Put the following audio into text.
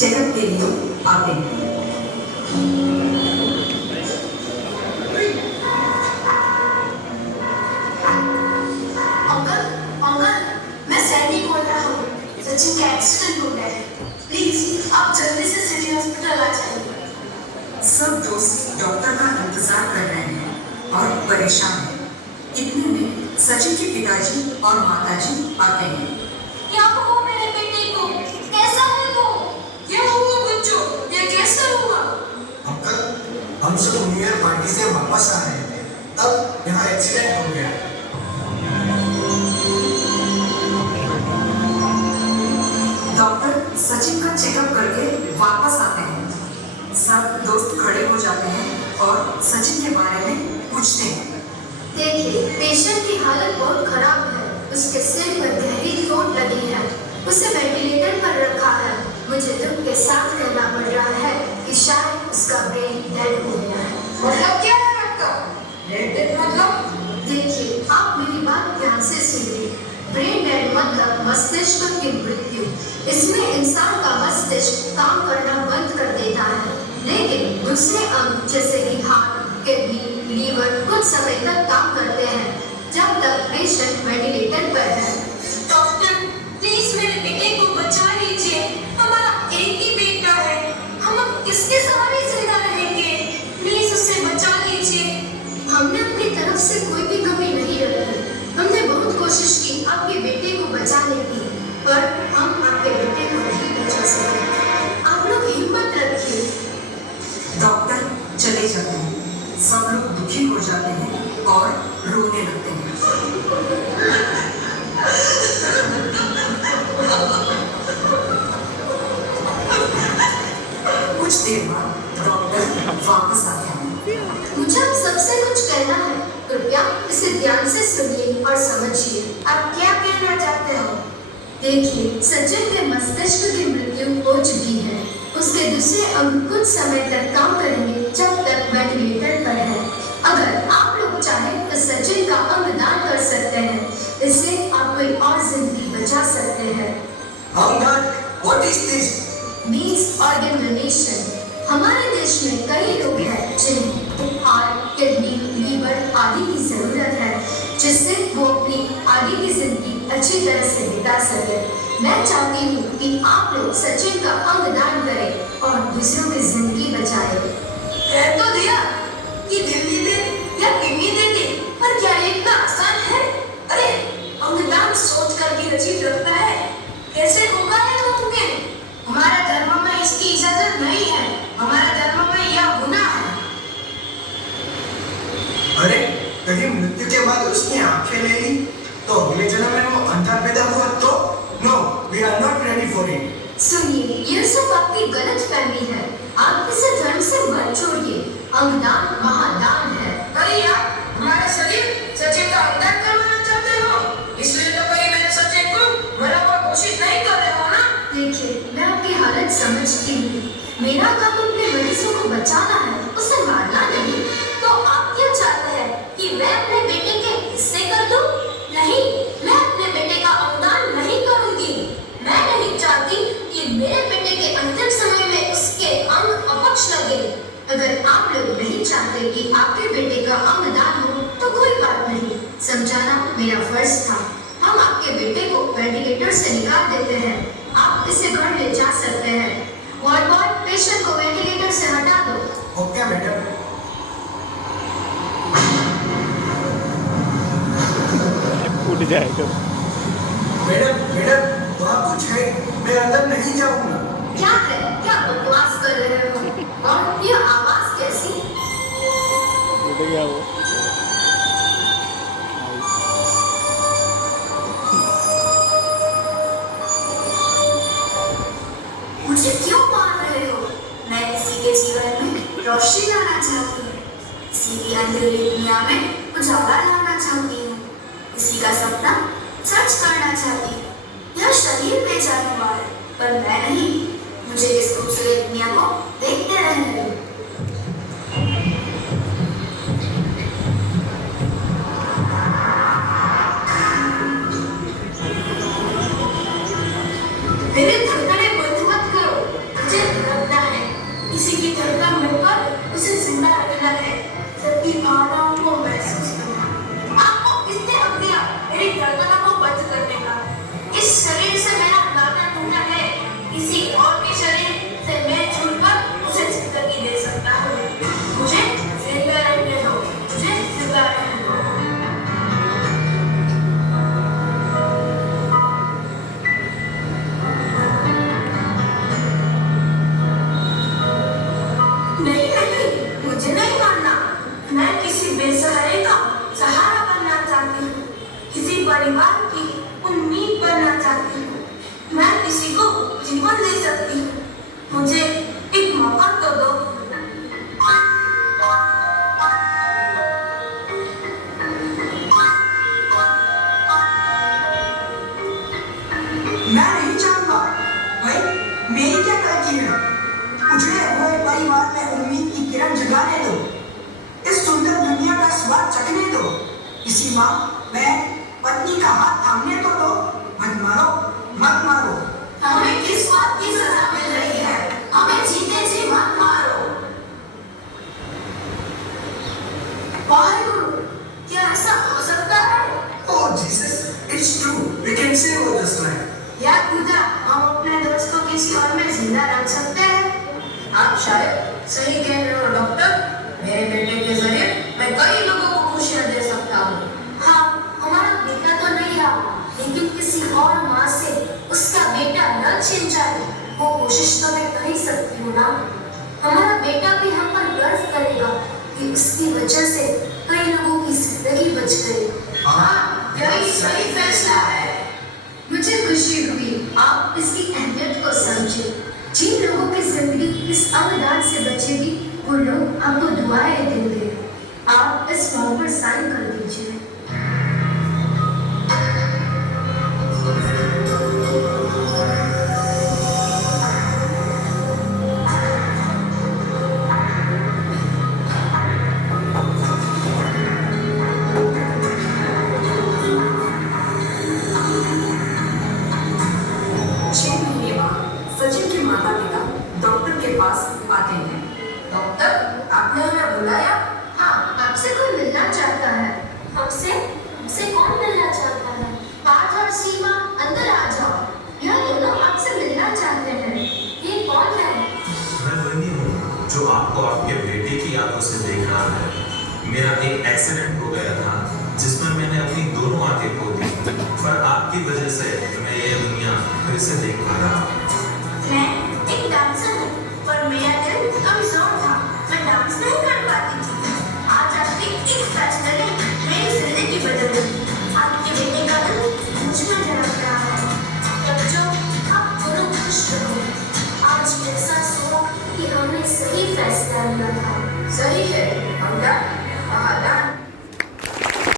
Checkup के लिए आते हैं। अंकल, अंकल, मैं सैनी बोल रहा हूँ। सचिन का एक्सीडेंट हो गया है। प्लीज आप जल्दी से सिटी हॉस्पिटल आ जाइए। सब दोस्त डॉक्टर का इंतजार कर रहे हैं और परेशान हैं। इतने में सचिन के पिताजी और माताजी आते हैं। क्या हुआ मेरे बेटे को? कैसा है वो? क्या हुआ बच्चों? ये कैसा हुआ? अंकल, हम सब न्यू ईयर पार्टी से वापस आ रहे थे, तब यहाँ एक्सीडेंट हो गया। डॉक्टर सचिन का चेकअप करके वापस आते हैं। सब दोस्त खड़े हो जाते हैं और सचिन के बारे में पूछते हैं। देखिए, पेशेंट की हालत बहुत खराब है। उसके सिर पर गहरी चोट लगी है। उसे वेंटिलेटर पर रखा है। मुझे दुख के साथ कहना पड़ रहा है कि शायद उसका ब्रेन डेड हो गया है। मतलब क्या है आपका? ब्रेन डेड मतलब? देखिए, आप मेरी बात ध्यान से सुनिए। ब्रेन डेड मतलब मस्तिष्क की मृत्यु। इसमें इंसान का मस्तिष्क काम करना बंद कर देता है, लेकिन दूसरे अंग जैसे कि हार्ट, किडनी, लीवर कुछ समय तक काम करते हैं जब तक पेशेंट वेंटिलेटर पर है। डॉक्टर, प्लीज मेरे बेटे को बचा लीजिए। हमारा एक ही बेटा है। हम अब किसके सहारे जिंदा रहेंगे? प्लीज उसे बचा लीजिए। हमने अपनी तरफ से कोई भी कमी नहीं रखी। हमने बहुत कोशिश की आपके बेटे को बचाने की, पर हम आपके बेटे को नहीं बचा सके। आप लोग हिम्मत रखिए। डॉक्टर चले जाते हैं। सब लोग दुखी हो जाते हैं और रोने लगते हैं। कुछ देर बाद डॉक्टर वापस आते हैं। मुझे आप सबसे कुछ कहना है। कृपया इसे ध्यान से सुनिए और समझिए। आप क्या कहना चाहते हो? देखिए, सचिन के मस्तिष्क की मृत्यु हो चुकी है। उसके दूसरे अंग कुछ समय तक काम करेंगे जब तक वेंटिलेटर पर है। अगर आप लोग चाहें तो सचिन का अंग दान कर सकते हैं। इससे आप कोई और जिंदगी बचा सकते हैं। Uncle, what is this? Means organ donation. हमारे देश में कई लोग हैं जिन्हें हार्ट, किडनी, लीवर आदि की जरूरत है, जिससे वो अपनी आगे की जिंदगी अच्छी तरह से बिता सके। मैं चाहती हूँ कि आप लोग सचिन का अंग दान करें और दूसरों की जिंदगी बचाएं। कह तो दिया कि दिल दे या किडनी दे दे, पर क्या ये इतना आसान है? अरे, अंगदान सोच कर भी अजीब लगता है। कैसे होगा ये मुमकिन? हमारे धर्म में इसकी इजाजत नहीं है। हमारे धर्म में यह गुनाह है। अरे, कहीं मृत्यु के बाद उसने आंखें ले ली तो अगले जन्म में वो अंधा पैदा हुआ तो? No, we are not ready for it. सुनिए, यह सब आपकी गलतफहमी है। आप इसे धर्म से मत जोड़िए। अंगदान महादान है। अरे यार, हमारे शरीर सचिन का अंगदान करवाना चाहते हो, इसलिए तो कहीं मैंने सचिन को मरा हुआ घोषित नहीं कर रहे हो ना? देखिए, मैं आपकी हालत समझती हूँ। मेरा काम अपने मरीजों को बचाना है, उसे मारना नहीं। तो आप क्या चाहते हैं कि मैं अपने बेटे के हिस्से कर दूं? नहीं, मैं अपने बेटे का अंगदान नहीं करूंगी। मैं नहीं चाहती कि मेरे बेटे के अंतिम समय में उसके अंग अपक्ष लगे। अगर आप लोग नहीं चाहते कि आपके बेटे का अंग दान हो तो कोई बात नहीं। समझाना मेरा फर्ज था। हम आपके बेटे को वेंटिलेटर से निकाल देते हैं। आप इसे घर ले जा सकते हैं। वार्ड बॉय, पेशेंट को वेंटिलेटर से हटा दो। Okay madam. उठ जाएगा। मैडम, वहाँ कुछ है, मैं अंदर नहीं जाऊँगा। क्या है? क्या बकवास कर रहे हो? और यह आवाज कैसी? उठ गया वो। मुझे क्यों मार रहे हो? मैं किसी के जीवन में रोशनी लाना चाहती हूँ। किसी की अंधेरी दुनिया में उजाला लाना चाहती हूँ। किसी का सपना सच करना चाहती हूँ। यह शरीर बेजान हुआ है, पर मैं नहीं। मुझे इस खूबसूरत दुनिया को देखते रहने दो। मेरे धड़कने बंद मत करो। मुझे जीवन दे सकती हूँ। मुझे एक मौका तो दो। मैं नहीं चाहूंगा। भाई, मेरी क्या गलती है? उजड़े हुए परिवार में उम्मीद की किरण जगाने दो। इस सुंदर दुनिया का स्वाद चखने दो। इसी माँ मैं पत्नी का हाथ थामने तो दो। मत मारो, मत मारो। हमें किस बात की सजा मिल रही है? हमें जीते जी मत मारो। वाहेगुरु, क्या ऐसा हो सकता है? Oh Jesus, it's true. We can save all this land. या खुदा, हम अपने दोस्त को किसी और में जिंदा रख सकते हैं? आप शायद सही कह रहे हो डॉक्टर। मेरे बेटे के जरिए मैं कई लोगों को खुशियां दे सकता हूँ। हाँ, हमारा बेटा तो नहीं रहा, लेकिन किसी और माँ से उसका बेटा न छिन जाए, वो कोशिश तो मैं कर ही सकती हूँ ना। हमारा बेटा भी हम पर गर्व करेगा कि उसकी वजह से कई लोगों की जिंदगी बच गई। हाँ, यही सही फैसला है। मुझे खुशी हुई आप इसकी अहमियत को समझे। जिन लोगों की जिंदगी इस अंगदान से बचेगी, वो लोग आपको दुआएं देंगे। आप इस फॉर्म पर साइन कर दीजिए। सचिन के माता पिता डॉक्टर के पास आते हैं। डॉक्टर, आपने हमें बुलाया? हाँ, आपसे कोई मिलना चाहता है। हमसे? हमसे कौन मिलना चाहता है? पार्थ और सीमा, अंदर आ जाओ। यह दोनों आपसे मिलना चाहते हैं। ये कौन है? मैं वही हूँ जो आपको आपके बेटे की आंखों से देख रहा है। मेरा एक एक्सीडेंट हो गया था जिसमें मैंने अपनी दोनों आंखें खो दी, पर आपकी वजह से मैं ये दुनिया फिर से देख पा रहा हूँ। मैं एक डांसर हूँ, पर मेरा दिल कमजोर था। मैं डांस नहीं कर पाती थी। आज आपके एक फैसले ने मेरी जिंदगी बदल दी। आपके बेटे का दिल मुझ में धड़क रहा है। तब जो आप दोनों खुश रहो। आज एहसास हुआ कि हमने सही फैसला लिया था। सही है, हमदा। वहाँ